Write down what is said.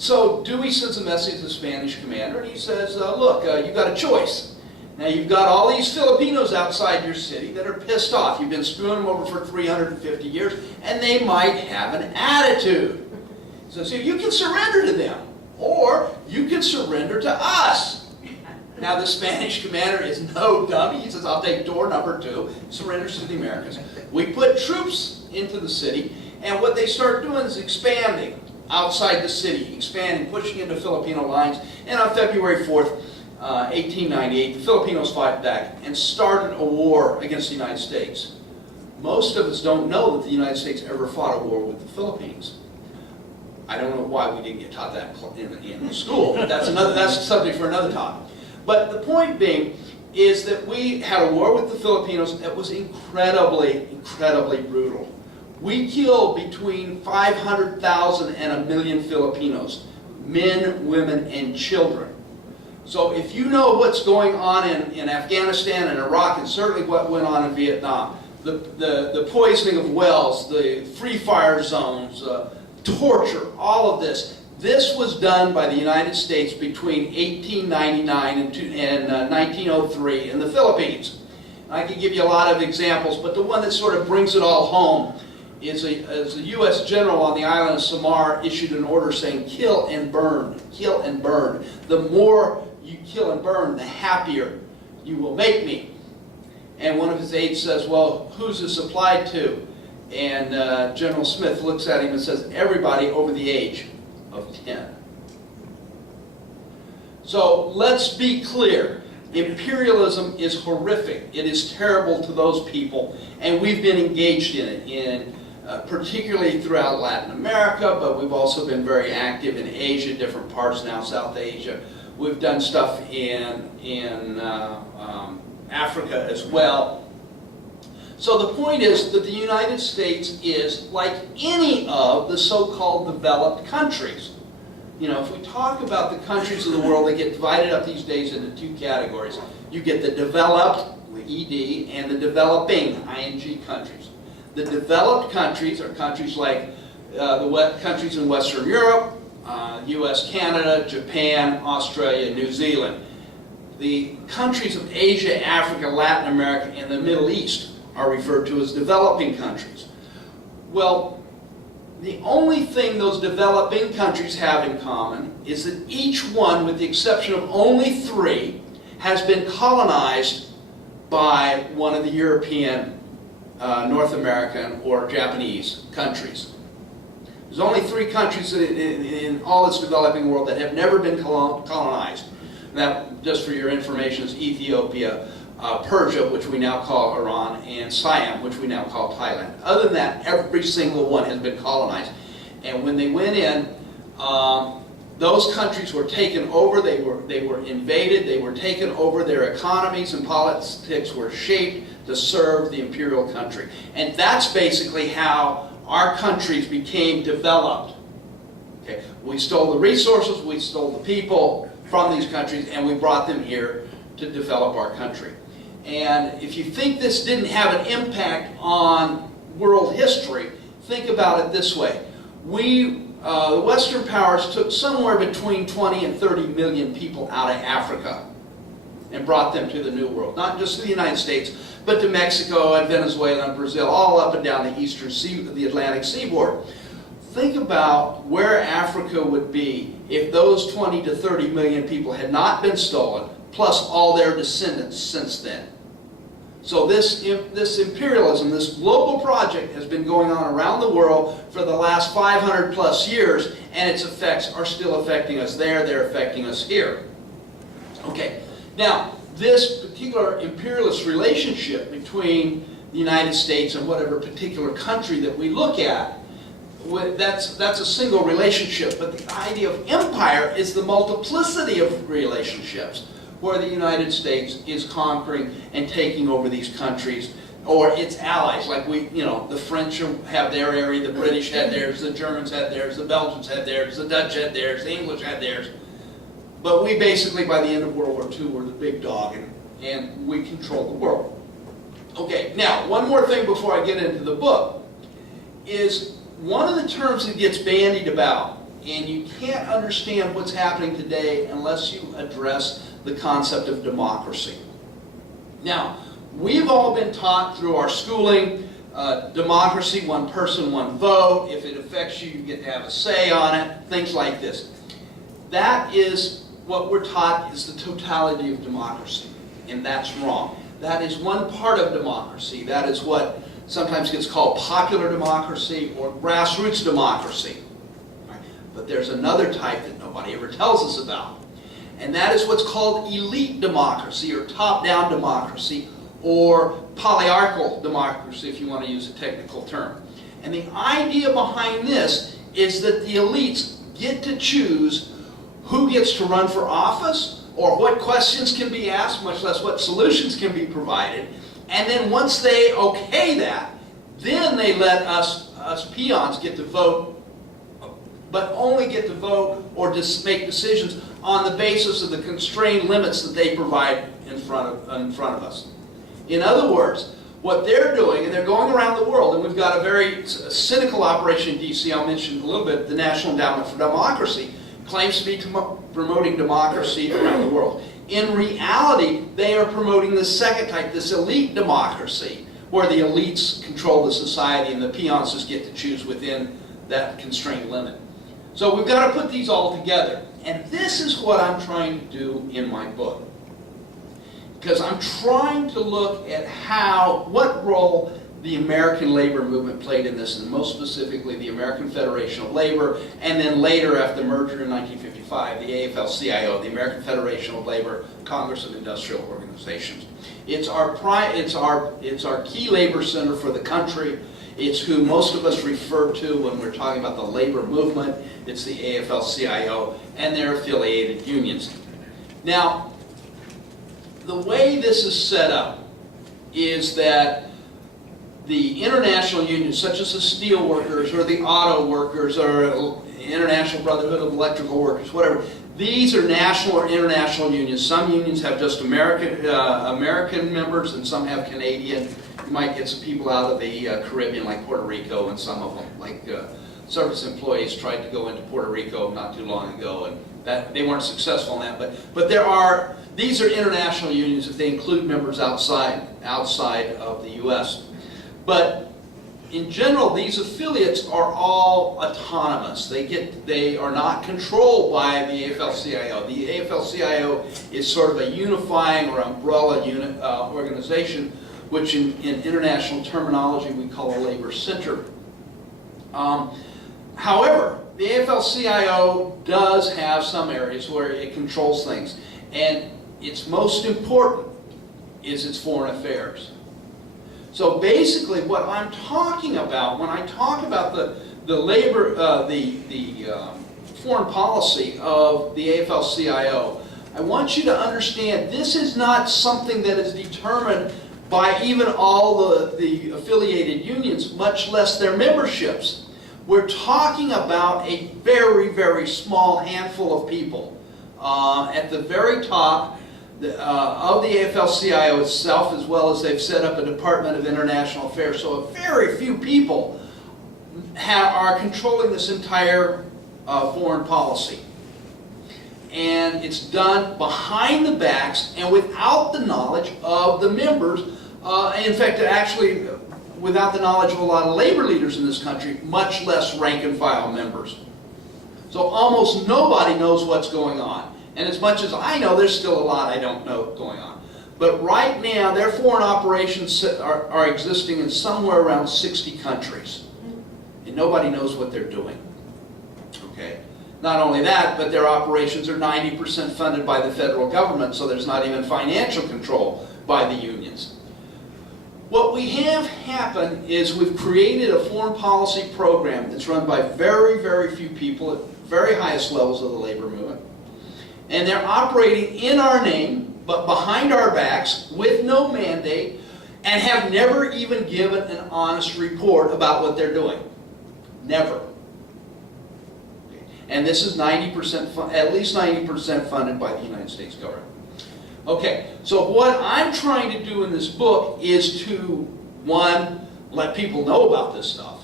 So Dewey sends a message to the Spanish commander, and he says, look, you've got a choice. Now you've got all these Filipinos outside your city that are pissed off. You've been screwing them over for 350 years, and they might have an attitude. So you can surrender to them, or you can surrender to us. Now the Spanish commander is no dummy. He says, I'll take door number 2, surrenders to the Americans. We put troops into the city, and what they start doing is expanding outside the city, expanding, pushing into Filipino lines, and on February 4th, 1898, the Filipinos fight back and started a war against the United States. Most of us don't know that the United States ever fought a war with the Philippines. I don't know why we didn't get taught that in school, but that's a subject for another topic. But the point being is that we had a war with the Filipinos that was incredibly, incredibly brutal. We killed between 500,000 and 1 million Filipinos, men, women, and children. So if you know what's going on in Afghanistan and Iraq, and certainly what went on in Vietnam, the poisoning of wells, the free fire zones, torture, all of this, this was done by the United States between 1899 and 1903 in the Philippines. I can give you a lot of examples, but the one that sort of brings it all home is a U.S. general on the island of Samar issued an order saying, kill and burn, kill and burn. The more you kill and burn, the happier you will make me. And one of his aides says, well, who's this applied to? And General Smith looks at him and says, everybody over the age of 10. So let's be clear. Imperialism is horrific. It is terrible to those people, and we've been engaged in it, particularly throughout Latin America, but we've also been very active in Asia, different parts now, South Asia. We've done stuff in Africa as well. So the point is that the United States is like any of the so-called developed countries. You know, if we talk about the countries of the world, they get divided up these days into 2 categories. You get the developed, the ED, and the developing, ING countries. The developed countries are countries like the countries in Western Europe, US, Canada, Japan, Australia, New Zealand. The countries of Asia, Africa, Latin America, and the Middle East are referred to as developing countries. Well, the only thing those developing countries have in common is that each one, with the exception of only 3, has been colonized by one of the European, North American, or Japanese countries. There's only 3 countries in all this developing world that have never been colonized. That, just for your information, is Ethiopia, Persia, which we now call Iran, and Siam, which we now call Thailand. Other than that, every single one has been colonized. And when they went in, those countries were taken over, they were invaded, they were taken over, their economies and politics were shaped to serve the imperial country. And that's basically how our countries became developed. Okay? We stole the resources, we stole the people from these countries, and we brought them here to develop our country. And if you think this didn't have an impact on world history, think about it this way. The Western powers took somewhere between 20 and 30 million people out of Africa and brought them to the New World. Not just to the United States, but to Mexico and Venezuela and Brazil, all up and down the Atlantic seaboard. Think about where Africa would be if those 20 to 30 million people had not been stolen, plus all their descendants since then. So this imperialism, this global project, has been going on around the world for the last 500 plus years, and its effects are still affecting us there, they're affecting us here. Okay, now this particular imperialist relationship between the United States and whatever particular country that we look at, that's a single relationship, but the idea of empire is the multiplicity of relationships, where the United States is conquering and taking over these countries, or its allies, like the French have their area, the British had theirs, the Germans had theirs, the Belgians had theirs, the Dutch had theirs, the English had theirs. But we basically, by the end of World War II, were the big dog, and we control the world. Okay, now, one more thing before I get into the book, is one of the terms that gets bandied about And you can't understand what's happening today unless you address the concept of democracy. Now, we've all been taught through our schooling, democracy, one person, one vote. If it affects you, you get to have a say on it, things like this. That is what we're taught is the totality of democracy, and that's wrong. That is one part of democracy. That is what sometimes gets called popular democracy or grassroots democracy. But there's another type that nobody ever tells us about. And that is what's called elite democracy or top-down democracy or polyarchal democracy, if you want to use a technical term. And the idea behind this is that the elites get to choose who gets to run for office or what questions can be asked, much less what solutions can be provided. And then once they okay that, then they let us peons get to vote, but only get to vote or just make decisions on the basis of the constrained limits that they provide in front of us. In other words, what they're doing, and they're going around the world, and we've got a very cynical operation in D.C., I'll mention a little bit, the National Endowment for Democracy, claims to be promoting democracy around the world. In reality, they are promoting the second type, this elite democracy, where the elites control the society and the peons just get to choose within that constrained limit. So we've got to put these all together. And this is what I'm trying to do in my book. Because I'm trying to look at what role the American labor movement played in this, and most specifically the American Federation of Labor, and then later after the merger in 1955, the AFL-CIO, the American Federation of Labor, Congress of Industrial Organizations. It's our key labor center for the country. It's who most of us refer to when we're talking about the labor movement. It's the AFL-CIO and their affiliated unions. Now, the way this is set up is that the international unions, such as the steel workers or the auto workers or International Brotherhood of Electrical Workers, whatever, these are national or international unions. Some unions have just American members and some have Canadian. You might get some people out of the Caribbean, like Puerto Rico, and some of them, like service employees, tried to go into Puerto Rico not too long ago, and they weren't successful in that. But these are international unions if they include members outside of the U.S. But in general, these affiliates are all autonomous. They are not controlled by the AFL-CIO. The AFL-CIO is sort of a unifying or umbrella organization, which in international terminology we call a labor center. However, the AFL-CIO does have some areas where it controls things, and its most important is its foreign affairs. So basically, what I'm talking about when I talk about the foreign policy of the AFL-CIO, I want you to understand this is not something that is determined by even all the affiliated unions, much less their memberships. We're talking about a very, very small handful of people at the very top of the AFL-CIO itself, as well as they've set up a Department of International Affairs. So a very few people are controlling this entire foreign policy. And it's done behind the backs and without the knowledge of the members. In fact, actually, without the knowledge of a lot of labor leaders in this country, much less rank-and-file members. So almost nobody knows what's going on. And as much as I know, there's still a lot I don't know going on. But right now, their foreign operations are existing in somewhere around 60 countries. And nobody knows what they're doing. Okay? Not only that, but their operations are 90% funded by the federal government, so there's not even financial control by the unions. What we have happen is we've created a foreign policy program that's run by very, very few people at very highest levels of the labor movement. And they're operating in our name, but behind our backs, with no mandate, and have never even given an honest report about what they're doing. Never. And this is 90%, at least 90% funded by the United States government. Okay, so what I'm trying to do in this book is to, one, let people know about this stuff.